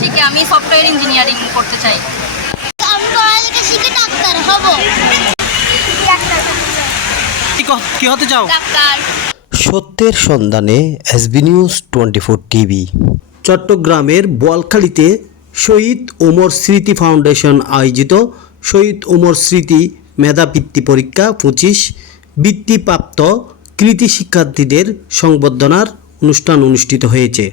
শিখে আমি software engineering করতে চাই। আমি পড়ালেখা শিখে ডাক্তার হব। কি কি হতে চাও? ডাক্তার। সত্যের সন্ধানে SB news twenty four TV. চট্টগ্রামের বোয়ালখালীতে শহীদ ওমর স্মৃতি ফাউন্ডেশন আয়োজিত শহীদ ওমর স্মৃতি মেধাবৃত্তি পরীক্ষা পঁচিশ বৃত্তিপ্রাপ্ত কৃতি শিক্ষার্থীদের সংবর্ধনার অনুষ্ঠান অনুষ্ঠিত হয়েছে।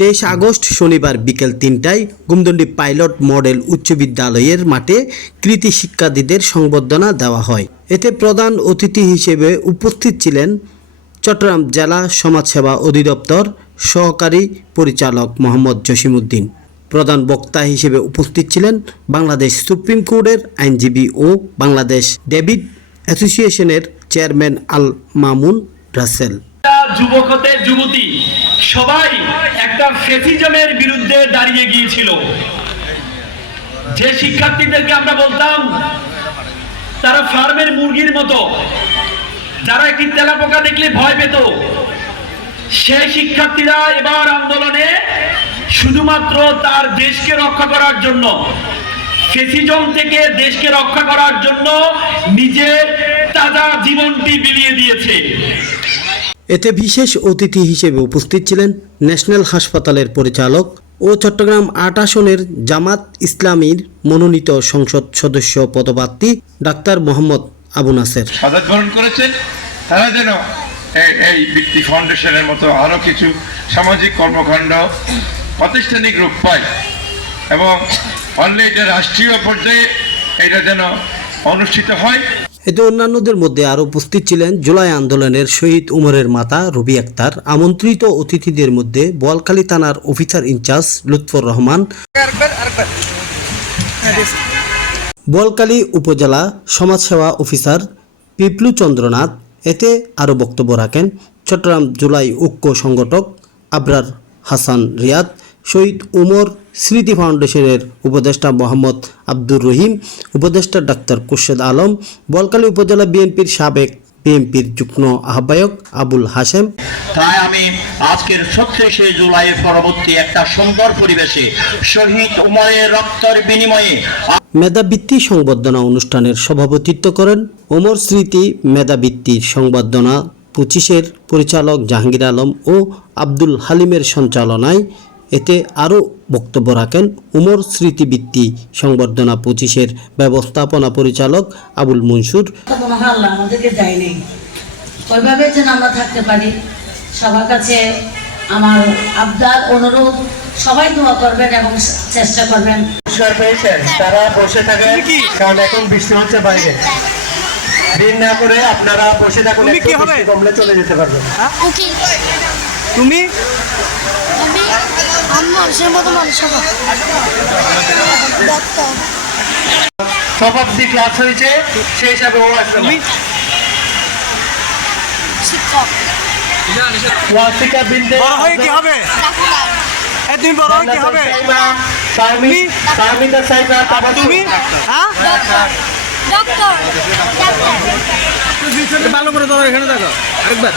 তেইশ আগস্ট শনিবার বিকেল তিনটায় গুমদণ্ডি পাইলট মডেল উচ্চ বিদ্যালয়ের মাঠে কৃতি শিক্ষার্থীদের সংবর্ধনা দেওয়া হয়। এতে প্রধান অতিথি হিসেবে উপস্থিত ছিলেন চট্টগ্রাম জেলা সমাজসেবা অধিদপ্তর সহকারী পরিচালক মোহাম্মদ জসিমউদ্দিন। প্রধান বক্তা হিসেবে উপস্থিত ছিলেন বাংলাদেশ সুপ্রিম কোর্টের আইনজীবী ও বাংলাদেশ ডেভিড অ্যাসোসিয়েশনের চেয়ারম্যান আল মামুন রাসেল। যুবতী সবাই একটা ফেসিজমের বিরুদ্ধে দাঁড়িয়ে গিয়েছিল। যে শিক্ষার্থীদেরকে আমরা বলতাম, তারা ফার্মের মুরগির মতো, যারা একটি তেলাপোকা দেখলে ভয় পেত, সেই শিক্ষার্থীরা এবার আন্দোলনে শুধুমাত্র তার দেশকে রক্ষা করার জন্য, ফেসিজম থেকে দেশকে রক্ষা করার জন্য নিজের তাজা জীবনটি বিলিয়ে দিয়েছে। এতে বিশেষ অতিথি হিসেবে উপস্থিত ছিলেন ন্যাশনাল হাসপাতালের পরিচালক ও চট্টগ্রাম আট আসনের জামাত ইসলামীর মনোনীত সংসদ সদস্য পদপ্রার্থী ডাক্তার মোহাম্মদ আবু নাসের। গ্রহণ করেছেন। তারা যেন এই- বৃত্তি ফাউন্ডেশনের মতো আরও কিছু সামাজিক কর্মকাণ্ড প্রাতিষ্ঠানিক রূপ পায় এবং অনলি এটা রাষ্ট্রীয় পর্যায়ে এটা যেন অনুষ্ঠিত হয়। এতে অন্যান্যদের মধ্যে আরও উপস্থিত ছিলেন জুলাই আন্দোলনের শহীদ উমরের মাতা রবি আক্তার, আমন্ত্রিত অতিথিদের মধ্যে বোয়ালখালী থানার অফিসার ইনচার্জ লুৎফর রহমান। বোয়ালখালী উপজেলা সমাজসেবা অফিসার পিপলু চন্দ্রনাথ, এতে আরও বক্তব্য রাখেন চট্টগ্রাম জুলাই ঐক্য সংগঠক আবরার হাসান রিয়াদ, শহীদ উমর স্মৃতি ফাউন্ডেশনের উপদেষ্টা মোহাম্মদ আব্দুর রহিম উপদেষ্টা ডাক্তার কুর্শেদ আলম বোয়ালখালী উপজেলা বিএনপির সাবেক বিএনপির যুগ্ম আহ্বায়ক আবুল হাশেম। তাই আমি আজকের ছত্রিশে জুলাই পরবর্তী একটা সুন্দর পরিবেশে শহীদ উমরের রক্তের বিনিময়ে মেধাবৃত্তি সংবর্ধনা অনুষ্ঠানের সভাপতিত্ব করেন ওমর স্মৃতি মেধাবৃত্তি সংবর্ধনা পঁচিশের পরিচালক জাহাঙ্গীর আলম ও আব্দুল হালিমের সঞ্চালনায় এতে আরও বক্তব্য রাখেন উমর স্মৃতিবৃত্তি সংবর্ধনা পঁচিশের ব্যবস্থাপনা পরিচালক আবুল মনসুর। মনে হয় আমাদেরকে দেয়নি। ওইভাবে যেন আমরা থাকতে পারি। সবার কাছে আমার আবদার অনুরোধ সবাই দোয়া করবেন এবং চেষ্টা করবেন। তারা বসে থাকেন কারণ এখন বৃষ্টি হচ্ছে বাইরে। দিন না করে আপনারা বসে থাকুন তুমি একটু কি হবে? বৃষ্টি কমলে চলে যেতে পারবেন তুমি? আমি আমি মানুষের মতো মানুষ হব। ডাক্তার শতাব্দী ক্লাস হয়েছে সেই হিসাবে ও আসবে। শিক্ষক। ওয়াসিকা বিনতে বড় হয়ে কি হবে? ডাক্তার। এ তুমি বড় হয়ে কি হবে? সাইমি সাইমিতা সাইবা তুমি? হ্যাঁ? ডাক্তার। ডাক্তার। ভালো করে ধরো এখানে দেখো আরেকবার